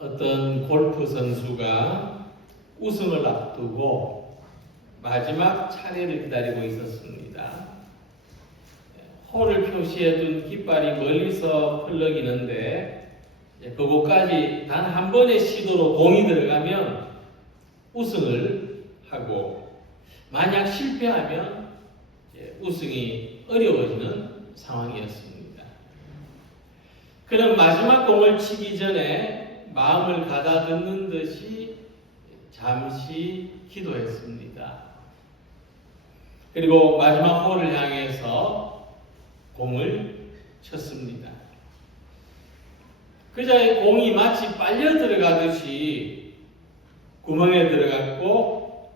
어떤 골프 선수가 우승을 앞두고 마지막 차례를 기다리고 있었습니다. 홀을 표시해둔 깃발이 멀리서 펄럭이는데 그곳까지 단 한 번의 시도로 공이 들어가면 우승을 하고, 만약 실패하면 우승이 어려워지는 상황이었습니다. 그는 마지막 공을 치기 전에 마음을 가다듬는 듯이 잠시 기도했습니다. 그리고 마지막 홀을 향해서 공을 쳤습니다. 그자의 공이 마치 빨려 들어가듯이 구멍에 들어갔고,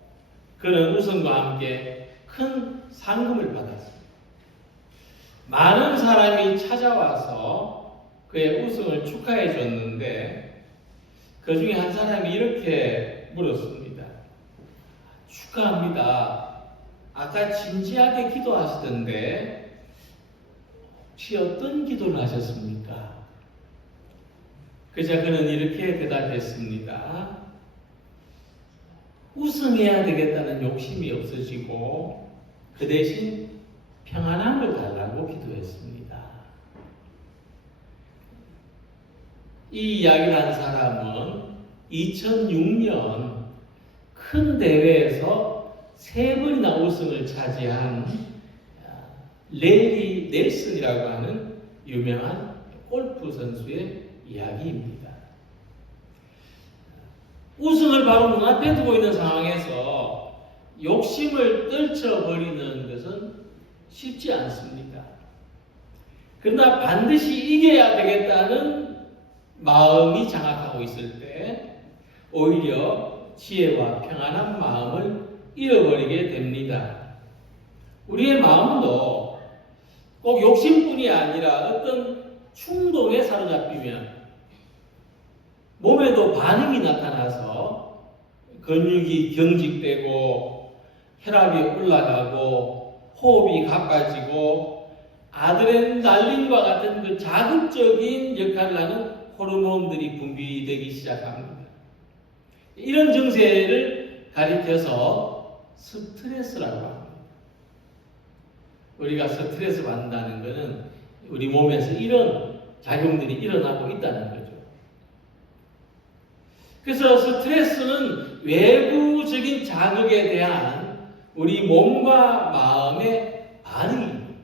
그는 우승과 함께 큰 상금을 받았습니다. 많은 사람이 찾아와서 그의 우승을 축하해 줬는데, 그 중에 한 사람이 이렇게 물었습니다. 축하합니다. 아까 진지하게 기도하시던데 혹시 어떤 기도를 하셨습니까? 그자 그는 이렇게 대답했습니다. 우승해야 되겠다는 욕심이 없어지고 그 대신 평안함을 달라고 기도했습니다. 이 이야기를 한 사람은 2006년 큰 대회에서 3번이나 우승을 차지한 레리 넬슨이라고 하는 유명한 골프 선수의 이야기입니다. 우승을 바로 눈앞에 두고 있는 상황에서 욕심을 떨쳐버리는 것은 쉽지 않습니다. 그러나 반드시 이겨야 되겠다는 마음이 장악하고 있을 때 오히려 지혜와 평안한 마음을 잃어버리게 됩니다. 우리의 마음도 꼭 욕심뿐이 아니라 어떤 충동에 사로잡히면 몸에도 반응이 나타나서 근육이 경직되고 혈압이 올라가고 호흡이 가빠지고 아드레날린과 같은 그 자극적인 역할을 하는 호르몬들이 분비되기 시작합니다. 이런 증세를 가리켜서 스트레스라고 합니다. 우리가 스트레스 받는다는 것은 우리 몸에서 이런 작용들이 일어나고 있다는 거죠. 그래서 스트레스는 외부적인 자극에 대한 우리 몸과 마음의 반응입니다.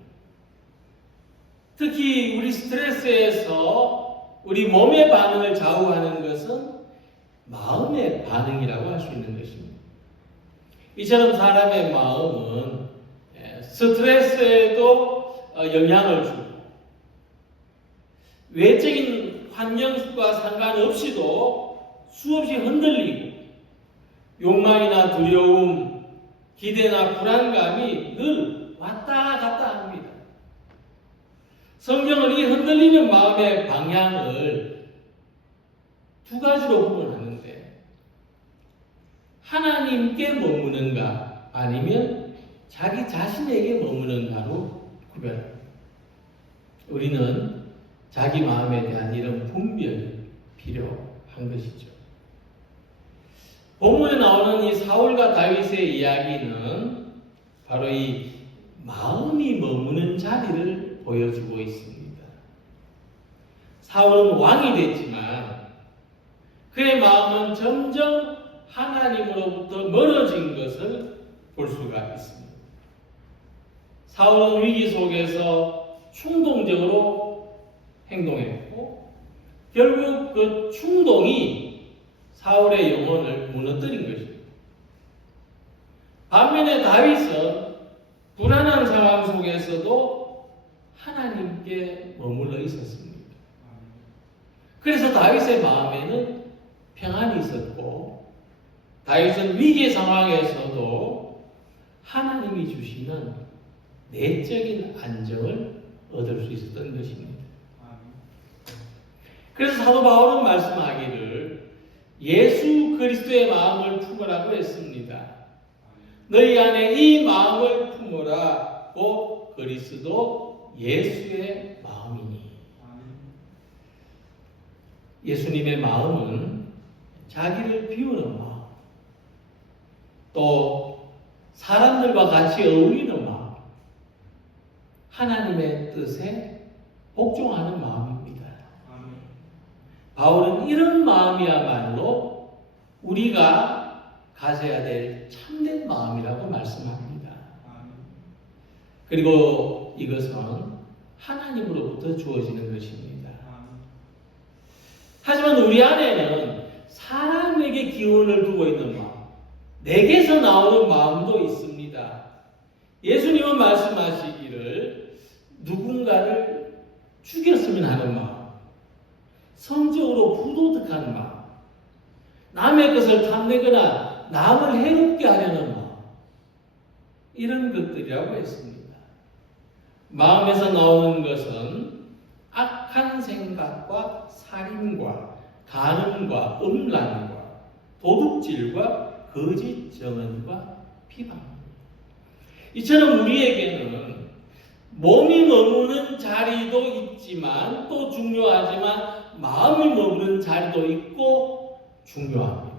특히 우리 스트레스에서 우리 몸의 반응을 좌우하는 것은 마음의 반응이라고 할 수 있는 것입니다. 이처럼 사람의 마음은 스트레스에도 영향을 주고 외적인 환경과 상관없이도 수없이 흔들리고 욕망이나 두려움, 기대나 불안감이 늘 왔다 갔다 합니다. 성경은 이 흔들리는 마음의 방향을 두 가지로 구분하는데, 하나님께 머무는가 아니면 자기 자신에게 머무는가로 구별합니다. 우리는 자기 마음에 대한 이런 분별이 필요한 것이죠. 본문에 나오는 이 사울과 다윗의 이야기는 바로 이 마음이 머무는 자리를 보여주고 있습니다. 사울은 왕이 됐지만 그의 마음은 점점 하나님으로부터 멀어진 것을 볼 수가 있습니다. 사울은 위기 속에서 충동적으로 행동했고 결국 그 충동이 사울의 영혼을 무너뜨린 것입니다. 반면에 다윗은 불안한 상황 속에서도 하나님께 머물러 있었습니다. 그래서 다윗의 마음에는 평안이 있었고, 다윗은 위기 상황에서도 하나님이 주시는 내적인 안정을 얻을 수 있었던 것입니다. 그래서 사도 바울은 말씀하기를 예수 그리스도의 마음을 품으라고 했습니다. 너희 안에 이 마음을 품으라. 곧 그리스도 예수의 마음이니. 예수님의 마음은 자기를 비우는 마음, 또 사람들과 같이 어울리는 마음, 하나님의 뜻에 복종하는 마음입니다. 바울은 이런 마음이야말로 우리가 가져야 될 참된 마음이라고 말씀합니다. 그리고 이것은 하나님으로부터 주어지는 것입니다. 하지만 우리 안에는 사람에게 기원을 두고 있는 마음, 내게서 나오는 마음도 있습니다. 예수님은 말씀하시기를 누군가를 죽였으면 하는 마음, 성적으로 부도덕한 마음, 남의 것을 탐내거나 남을 해롭게 하려는 마음, 이런 것들이라고 했습니다. 마음에서 나오는 것은 악한 생각과 살인과 간음과 음란과 도둑질과 거짓 증언과 비방. 이처럼 우리에게는 몸이 머무는 자리도 있지만 또 중요하지만 마음이 머무는 자리도 있고 중요합니다.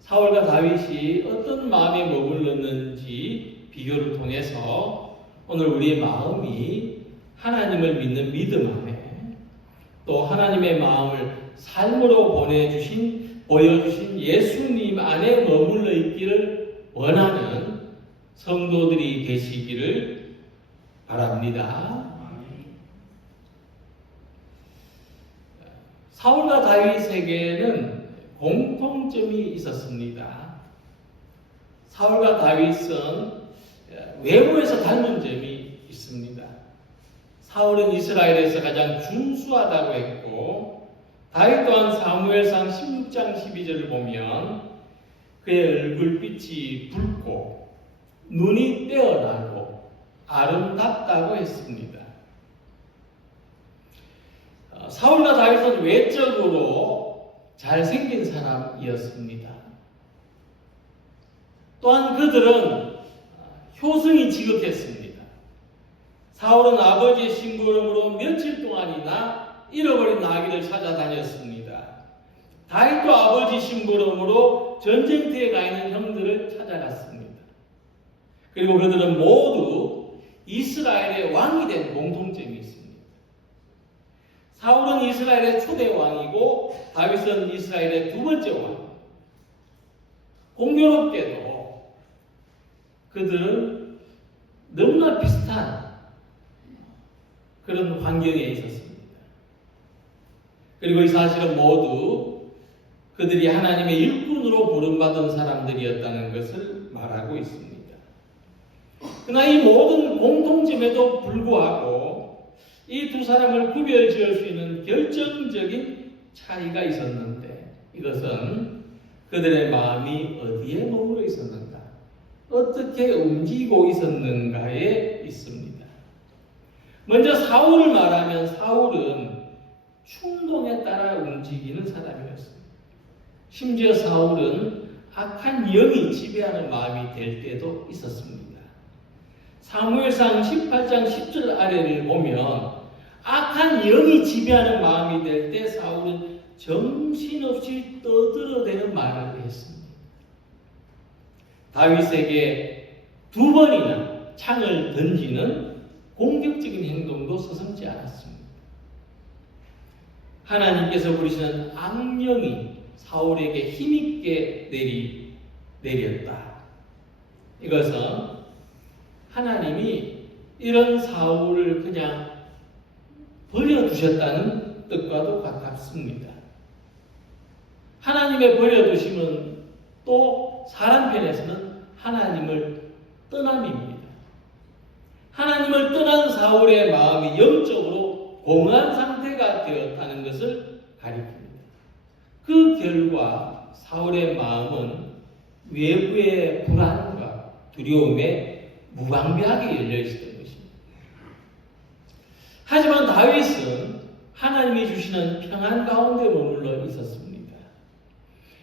사울과 다윗이 어떤 마음에 머물렀는지 비교를 통해서 오늘 우리의 마음이 하나님을 믿는 믿음 안에 또 하나님의 마음을 삶으로 보여주신 예수님 안에 머물러 있기를 원하는 성도들이 되시기를 바랍니다. 사울과 다윗에게는 공통점이 있었습니다. 사울과 다윗은 외모에서 닮은 점이 있습니다. 사울은 이스라엘에서 가장 준수하다고 했고 다윗 또한 사무엘상 16장 12절을 보면 그의 얼굴빛이 붉고 눈이 떼어나고 아름답다고 했습니다. 사울과 다윗은 외적으로 잘생긴 사람이었습니다. 또한 그들은 효성이 지극했습니다. 사울은 아버지의 심부름으로 며칠 동안이나 잃어버린 나귀를 찾아다녔습니다. 다윗도 아버지 심부름으로 전쟁터에 가 있는 형들을 찾아갔습니다. 그리고 그들은 모두 이스라엘의 왕이 된 공통점이 있습니다. 사울은 이스라엘의 초대 왕이고 다윗은 이스라엘의 두 번째 왕. 공교롭게도 그들은 너무나 비슷한 그런 환경에 있었습니다. 그리고 이 사실은 모두 그들이 하나님의 일꾼으로 부름받은 사람들이었다는 것을 말하고 있습니다. 그러나 이 모든 공통점에도 불구하고 이 두 사람을 구별 지을 수 있는 결정적인 차이가 있었는데 이것은 그들의 마음이 어디에 머물러 있었는가, 어떻게 움직이고 있었는가에 있습니다. 먼저 사울을 말하면 사울은 충동에 따라 움직이는 사람이었습니다. 심지어 사울은 악한 영이 지배하는 마음이 될 때도 있었습니다. 사무엘상 18장 10절 아래를 보면 악한 영이 지배하는 마음이 될 때 사울은 정신없이 떠들어대는 말을 했습니다. 다윗에게 두 번이나 창을 던지는 공격적인 행동도 서슴지 않았습니다. 하나님께서 부리시는 악령이 사울에게 힘있게 내렸다. 이것은 하나님이 이런 사울을 그냥 버려두셨다는 뜻과도 가깝습니다. 하나님의 버려두심은 또 사람 편에서는 하나님을 떠남입니다. 하나님을 떠난 사울의 마음이 영적으로 공허한 상태가 되었다는 것을 가리킵니다. 그 결과 사울의 마음은 외부의 불안과 두려움에 무방비하게 열려 있었던 것입니다. 하지만 다윗은 하나님이 주시는 평안 가운데 머물러 있었습니다.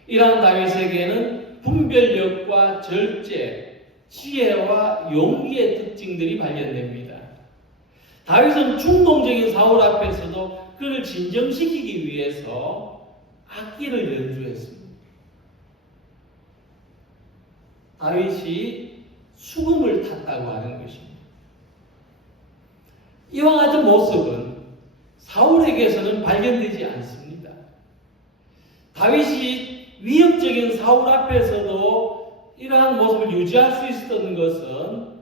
이러한 다윗에게는 분별력과 절제, 지혜와 용기의 특징들이 발견됩니다. 다윗은 충동적인 사울 앞에서도 그를 진정시키기 위해서 악기를 연주했습니다. 다윗이 수금을 탔다고 하는 것입니다. 이와 같은 모습은 사울에게서는 발견되지 않습니다. 다윗이 위협적인 사울 앞에서도 이러한 모습을 유지할 수 있었던 것은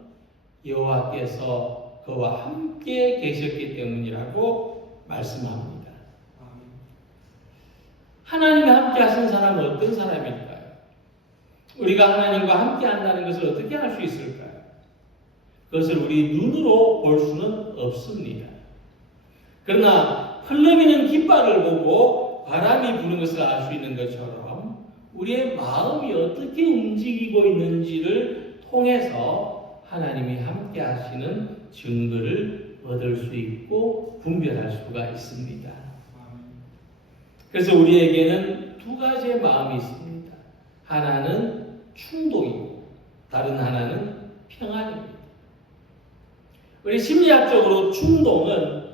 여호와께서 그와 함께 계셨기 때문이라고 말씀합니다. 하나님과 함께 하신 사람은 어떤 사람일까요? 우리가 하나님과 함께 한다는 것을 어떻게 할 수 있을까요? 그것을 우리 눈으로 볼 수는 없습니다. 그러나 흘러기는 깃발을 보고 바람이 부는 것을 알 수 있는 것처럼 우리의 마음이 어떻게 움직이고 있는지를 통해서 하나님이 함께 하시는 증거를 얻을 수 있고 분별할 수가 있습니다. 그래서 우리에게는 두 가지의 마음이 있습니다. 하나는 충동이고 다른 하나는 평안입니다. 우리 심리학적으로 충동은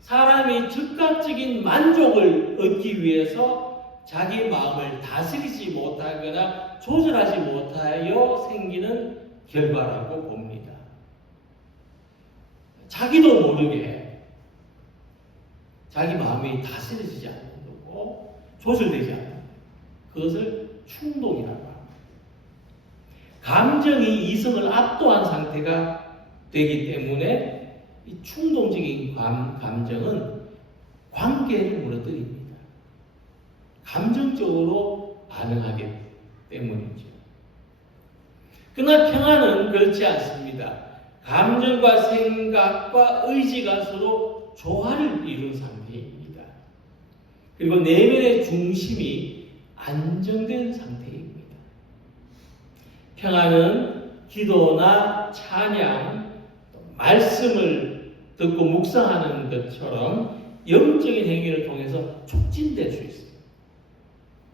사람이 즉각적인 만족을 얻기 위해서 자기 마음을 다스리지 못하거나 조절하지 못하여 생기는 결과라고 봅니다. 자기도 모르게 자기 마음이 다스려지지 않는 거고 조절되지 않는 거. 그것을 충동이라고 합니다. 감정이 이성을 압도한 상태가 되기 때문에 이 충동적인 감정은 관계를 무너뜨립니다. 감정적으로 반응하기 때문이죠. 그러나 평안은 그렇지 않습니다. 감정과 생각과 의지가 서로 조화를 이룬 상태입니다. 그리고 내면의 중심이 안정된 상태입니다. 평안은 기도나 찬양, 말씀을 듣고 묵상하는 것처럼 영적인 행위를 통해서 촉진될 수 있습니다.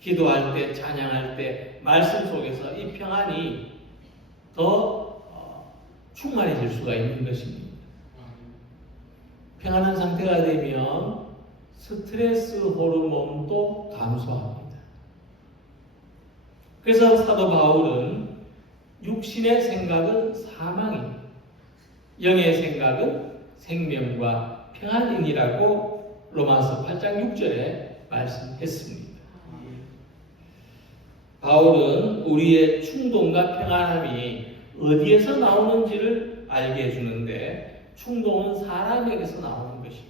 기도할 때, 찬양할 때, 말씀 속에서 이 평안이 더 충만해질 수가 있는 것입니다. 평안한 상태가 되면 스트레스 호르몬도 감소합니다. 그래서 사도 바울은 육신의 생각은 사망입니다. 영의 생각은 생명과 평안이니라고 로마서 8장 6절에 말씀했습니다. 바울은 우리의 충동과 평안함이 어디에서 나오는지를 알게 해주는데 충동은 사람에게서 나오는 것이고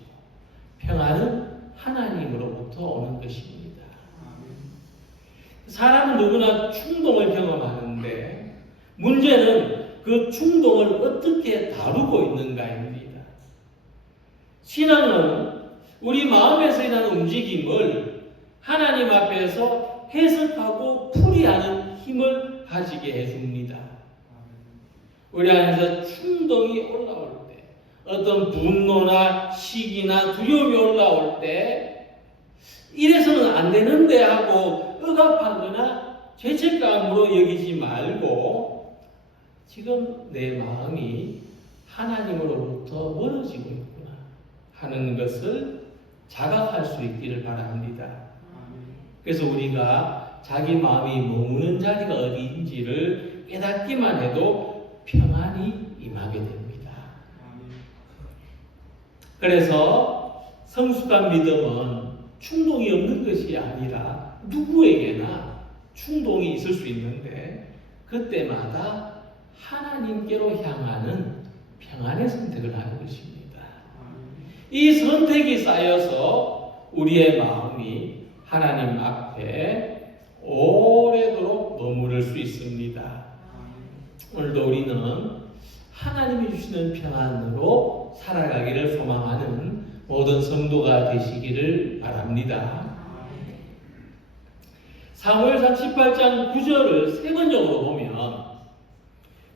평안은 하나님으로부터 오는 것입니다. 사람은 누구나 충동을 경험하는데 문제는 그 충동을 어떻게 다루고 있는가입니다. 신앙은 우리 마음에서 일어나는 움직임을 하나님 앞에서 해석하고 풀이하는 힘을 가지게 해줍니다. 우리 안에서 충동이 올라올 때, 어떤 분노나 시기나 두려움이 올라올 때 이래서는 안 되는데 하고 억압하거나 죄책감으로 여기지 말고 지금 내 마음이 하나님으로부터 멀어지고 있구나 하는 것을 자각할 수 있기를 바랍니다. 그래서 우리가 자기 마음이 머무는 자리가 어디인지를 깨닫기만 해도 평안이 임하게 됩니다. 그래서 성숙한 믿음은 충동이 없는 것이 아니라 누구에게나 충동이 있을 수 있는데 그때마다 하나님께로 향하는 평안의 선택을 하는 것입니다. 이 선택이 쌓여서 우리의 마음이 하나님 앞에 오래도록 머무를 수 있습니다. 오늘도 우리는 하나님이 주시는 평안으로 살아가기를 소망하는 모든 성도가 되시기를 바랍니다. 사무엘상 18장 9절을 세 번역으로 보면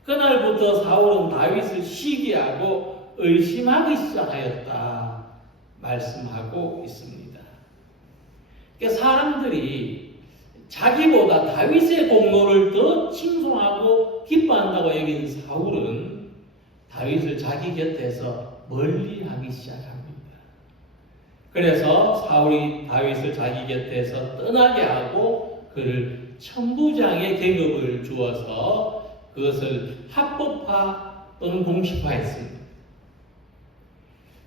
그날부터 사울은 다윗을 시기하고 의심하기 시작하였다 말씀하고 있습니다. 그러니까 사람들이 자기보다 다윗의 공로를 더 칭송하고 기뻐한다고 여긴 사울은 다윗을 자기 곁에서 멀리하기 시작합니다. 그래서 사울이 다윗을 자기 곁에서 떠나게 하고 그를 천부장의 계급을 주어서 그것을 합법화 또는 공식화했습니다.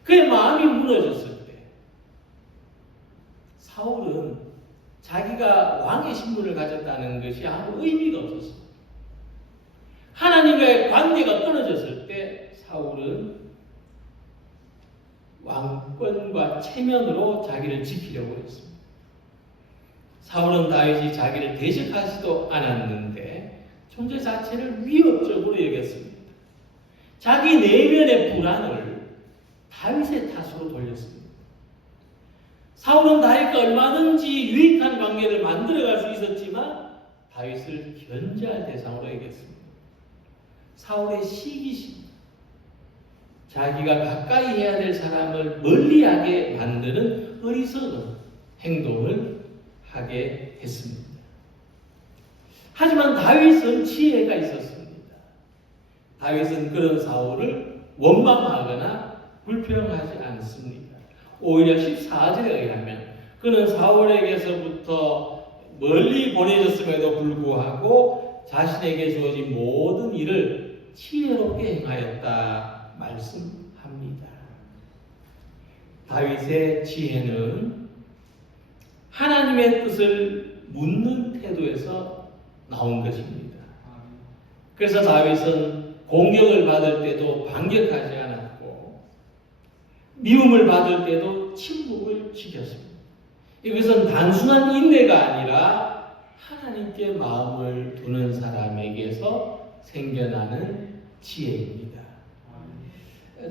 그의 마음이 무너졌을 때 사울은 자기가 왕의 신분을 가졌다는 것이 아무 의미가 없었습니다. 하나님과의 관계가 끊어졌을 때 사울은 왕권과 체면으로 자기를 지키려고 했습니다. 사울은 다윗이 자기를 대적하지도 않았는데 존재 자체를 위협적으로 여겼습니다. 자기 내면의 불안을 다윗의 탓으로 돌렸습니다. 사울은 다윗과 얼마든지 유익한 관계를 만들어갈 수 있었지만 다윗을 견제할 대상으로 여겼습니다. 사울의 시기심, 자기가 가까이 해야 될 사람을 멀리하게 만드는 어리석은 행동을 하게 했습니다. 하지만 다윗은 지혜가 있었습니다. 다윗은 그런 사울을 원망하거나 불평하지 않습니다. 오히려 14절에 의하면 그는 사울에게서부터 멀리 보내졌음에도 불구하고 자신에게 주어진 모든 일을 지혜롭게 행하였다 말씀합니다. 다윗의 지혜는 하나님의 뜻을 묻는 태도에서 나온 것입니다. 그래서 다윗은 공격을 받을 때도 반격하지 않았고 미움을 받을 때도 침묵을 지켰습니다. 이것은 단순한 인내가 아니라 하나님께 마음을 두는 사람에게서 생겨나는 지혜입니다.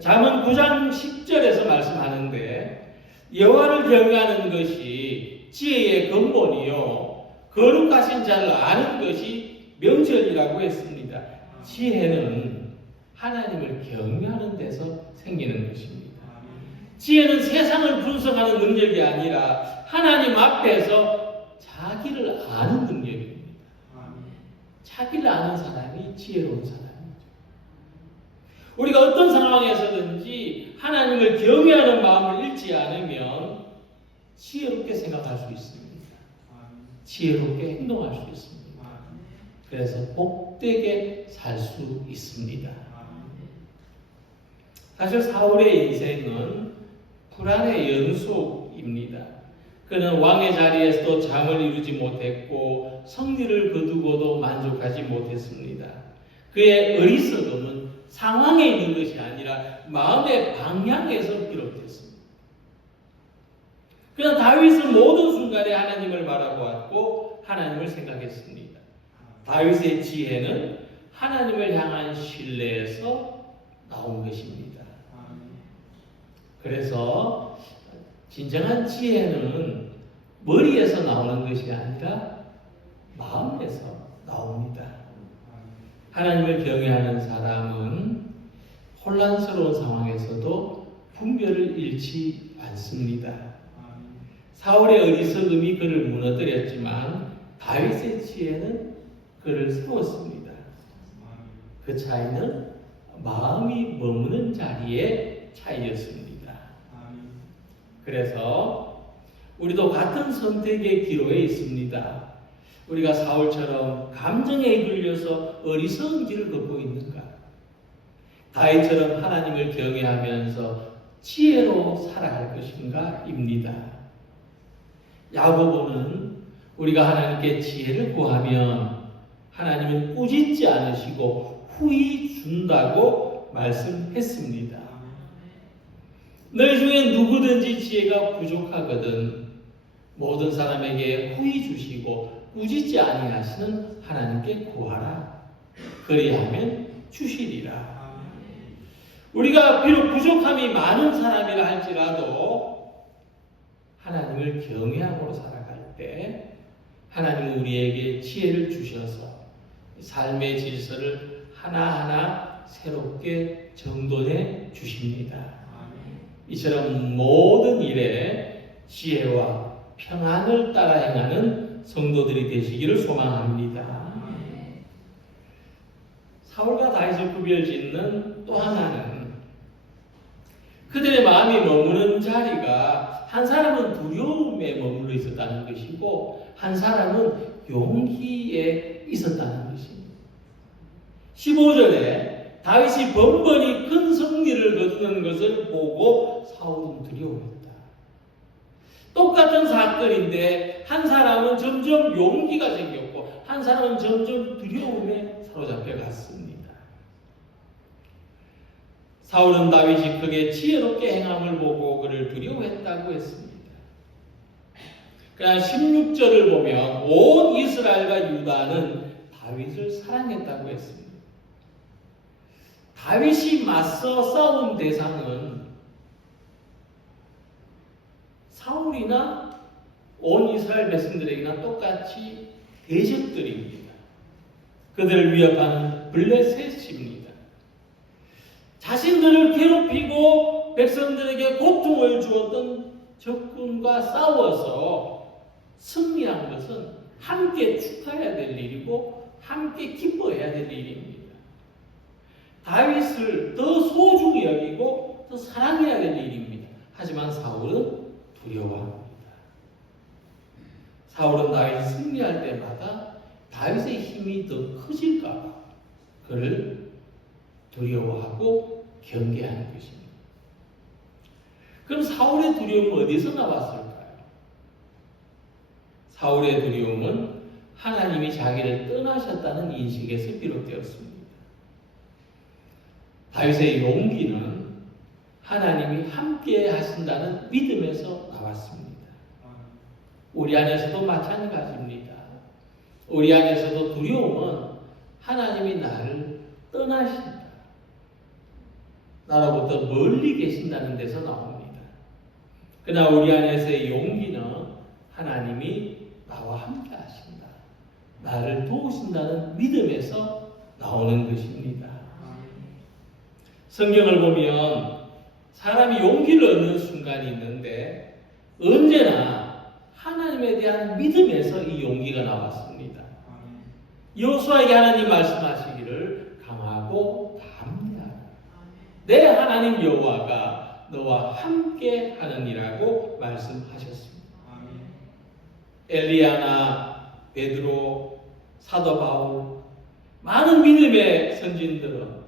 잠언 9장 10절에서 말씀하는데 여호와를 경외하는 것이 지혜의 근본이요 거룩하신 자를 아는 것이 명철이라고 했습니다. 지혜는 하나님을 경외하는 데서 생기는 것입니다. 지혜는 세상을 분석하는 능력이 아니라 하나님 앞에서 자기를 아는 능력입니다. 자기를 아는 사람이 지혜로운 사람이죠. 우리가 어떤 상황에서든지 하나님을 경외하는 마음을 잃지 않으면 지혜롭게 생각할 수 있습니다. 지혜롭게 행동할 수 있습니다. 그래서 복되게 살 수 있습니다. 사실 사울의 인생은 불안의 연속입니다. 그는 왕의 자리에서도 잠을 이루지 못했고 성리를 거두고도 만족하지 못했습니다. 그의 어리석음은 상황에 있는 것이 아니라 마음의 방향에서 비롯됐습니다. 그는 다윗은 모든 순간에 하나님을 바라보았고 하나님을 생각했습니다. 다윗의 지혜는 하나님을 향한 신뢰에서 나온 것입니다. 그래서 진정한 지혜는 머리에서 나오는 것이 아니라 마음에서 나옵니다. 하나님을 경외하는 사람은 혼란스러운 상황에서도 분별을 잃지 않습니다. 사울의 어리석음이 그를 무너뜨렸지만 다윗의 지혜는 그를 세웠습니다. 그 차이는 마음이 머무는 자리의 차이였습니다. 그래서 우리도 같은 선택의 기로에 있습니다. 우리가 사울처럼 감정에 이끌려서 어리석은 길을 걷고 있는가? 다윗처럼 하나님을 경외하면서 지혜로 살아갈 것인가? 입니다. 야고보는 우리가 하나님께 지혜를 구하면 하나님은 꾸짖지 않으시고 후히 준다고 말씀했습니다. 너희 중에 누구든지 지혜가 부족하거든 모든 사람에게 후히 주시고 꾸짖지 아니하시는 하나님께 구하라. 그리하면 주시리라. 우리가 비록 부족함이 많은 사람이라 할지라도 하나님을 경외함으로 살아갈 때 하나님은 우리에게 지혜를 주셔서 삶의 질서를 하나하나 새롭게 정돈해 주십니다. 이처럼 모든 일에 지혜와 평안을 따라 행하는 성도들이 되시기를 소망합니다. 사울과 다윗을 구별짓는 또 하나는 그들의 마음이 머무는 자리가 한 사람은 두려움에 머물러 있었다는 것이고 한 사람은 용기에 있었다는 것입니다. 15절에 다윗이 번번이 큰 승리를 거두는 것을 보고 사울은 두려워했다. 똑같은 사건인데 한 사람은 점점 용기가 생겼고 한 사람은 점점 두려움에 사로잡혀 갔습니다. 사울은 다윗이 크게 지혜롭게 행함을 보고 그를 두려워했다고 했습니다. 그러나 16절을 보면 온 이스라엘과 유다는 다윗을 사랑했다고 했습니다. 다윗이 맞서 싸운 대상은 사울이나 온 이스라엘 백성들에게나 똑같이 대적들입니다. 그들을 위협하는 블레셋입니다. 자신들을 괴롭히고 백성들에게 고통을 주었던 적군과 싸워서 승리한 것은 함께 축하해야 될 일이고 함께 기뻐해야 될 일입니다. 다윗을 더 소중히 여기고 더 사랑해야 될 일입니다. 하지만 사울은 두려워합니다. 사울은 다윗이 승리할 때마다 다윗의 힘이 더 커질까 봐 그를 두려워하고 경계하는 것입니다. 그럼 사울의 두려움은 어디서 나왔을까요? 사울의 두려움은 하나님이 자기를 떠나셨다는 인식에서 비롯되었습니다. 다윗의 용기는 하나님이 함께 하신다는 믿음에서 나왔습니다. 우리 안에서도 마찬가지입니다. 우리 안에서도 두려움은 하나님이 나를 떠나신다, 나로부터 멀리 계신다는 데서 나옵니다. 그러나 우리 안에서의 용기는 하나님이 나와 함께 하신다, 나를 도우신다는 믿음에서 나오는 것입니다. 성경을 보면 사람이 용기를 얻는 순간이 있는데 언제나 하나님에 대한 믿음에서 이 용기가 나왔습니다. 여호수아에게 하나님 말씀하시기를 강하고 담대하라. 내 하나님 여호와가 너와 함께 하느니라고 말씀하셨습니다. 엘리야나 베드로, 사도 바울, 많은 믿음의 선진들은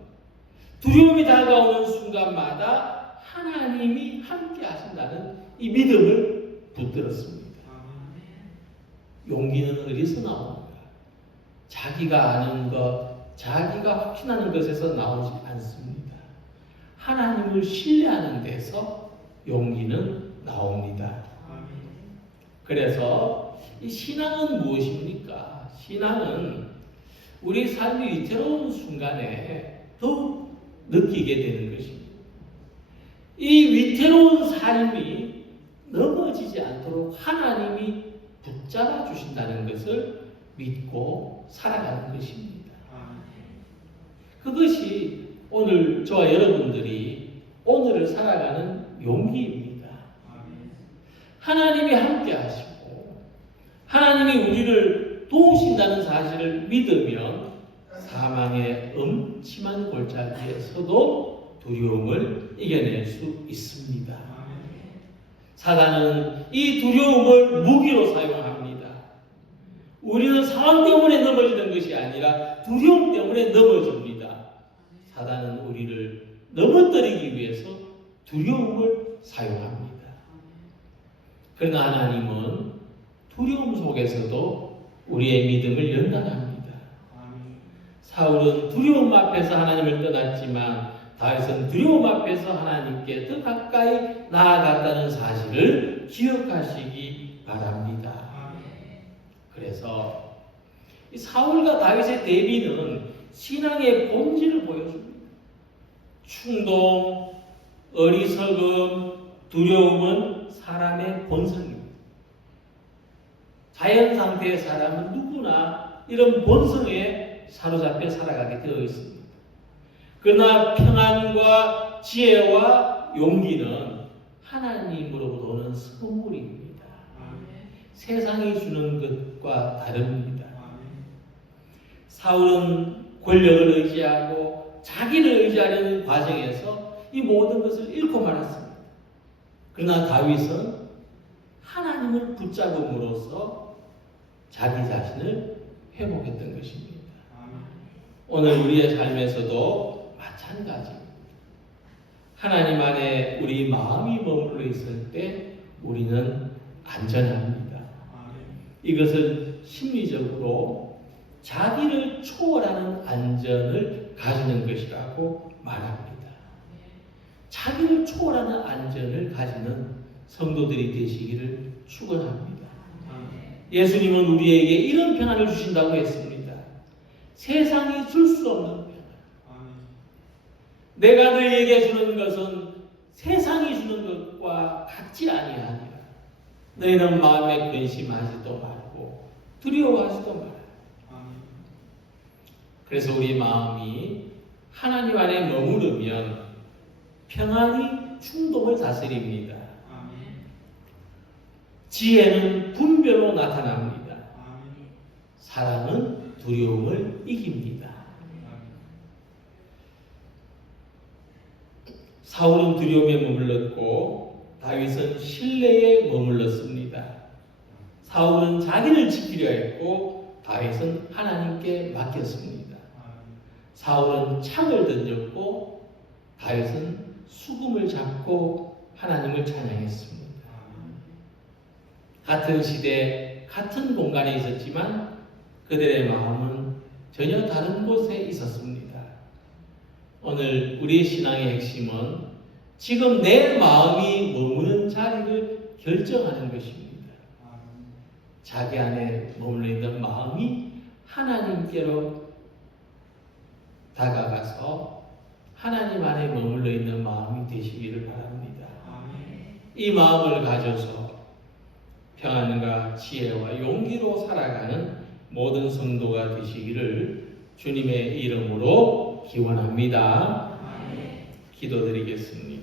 두려움이 다가오는 순간마다 하나님이 함께 하신다는 이 믿음을 붙들었습니다. 용기는 어디서 나옵니까? 자기가 아는 것, 자기가 확신하는 것에서 나오지 않습니다. 하나님을 신뢰하는 데서 용기는 나옵니다. 그래서 이 신앙은 무엇입니까? 신앙은 우리 삶이 위태로운 순간에 더욱 느끼게 되는 것입니다. 이 위태로운 삶이 넘어지지 않도록 하나님이 붙잡아 주신다는 것을 믿고 살아가는 것입니다. 그것이 오늘 저와 여러분들이 오늘을 살아가는 용기입니다. 하나님이 함께 하시고 하나님이 우리를 도우신다는 사실을 믿으면 사망의 음침한 골짜기에서도 두려움을 이겨낼 수 있습니다. 사단은 이 두려움을 무기로 사용합니다. 우리는 상황 때문에 넘어지는 것이 아니라 두려움 때문에 넘어집니다. 사단은 우리를 넘어뜨리기 위해서 두려움을 사용합니다. 그러나 하나님은 두려움 속에서도 우리의 믿음을 연단합니다. 사울은 두려움 앞에서 하나님을 떠났지만 다윗은 두려움 앞에서 하나님께 더 가까이 나아갔다는 사실을 기억하시기 바랍니다. 그래서 이 사울과 다윗의 대비는 신앙의 본질을 보여줍니다. 충동, 어리석음, 두려움은 사람의 본성입니다. 자연 상태의 사람은 누구나 이런 본성에 사로잡혀 살아가게 되어 있습니다. 그러나 평안과 지혜와 용기는 하나님으로부터 오는 선물입니다. 세상이 주는 것과 다릅니다. 사울은 권력을 의지하고 자기를 의지하려는 과정에서 이 모든 것을 잃고 말았습니다. 그러나 다윗은 하나님을 붙잡음으로써 자기 자신을 회복했던 것입니다. 오늘 우리의 삶에서도 마찬가지입니다. 하나님 안에 우리 마음이 머물러 있을 때 우리는 안전합니다. 이것을 심리적으로 자기를 초월하는 안전을 가지는 것이라고 말합니다. 자기를 초월하는 안전을 가지는 성도들이 되시기를 축원합니다. 예수님은 우리에게 이런 평안을 주신다고 했습니다. 세상이 줄 수 없는 평안. 내가 너희에게 주는 것은 세상이 주는 것과 같지 아니하니라. 너희는 마음에 근심하지도 말고 두려워하지도 말라. 그래서 우리 마음이 하나님 안에 머무르면 평안이 충동을 다스립니다. 지혜는 분별로 나타납니다. 사랑은 두려움을 이깁니다. 사울은 두려움에 머물렀고 다윗은 신뢰에 머물렀습니다. 사울은 자기를 지키려 했고 다윗은 하나님께 맡겼습니다. 사울은 창을 던졌고 다윗은 수금을 잡고 하나님을 찬양했습니다. 같은 시대, 같은 공간에 있었지만 그들의 마음은 전혀 다른 곳에 있었습니다. 오늘 우리의 신앙의 핵심은 지금 내 마음이 머무는 자리를 결정하는 것입니다. 자기 안에 머물러 있는 마음이 하나님께로 다가가서 하나님 안에 머물러 있는 마음이 되시기를 바랍니다. 이 마음을 가져서 평안과 지혜와 용기로 살아가는 모든 성도가 되시기를 주님의 이름으로 기원합니다. 기도드리겠습니다.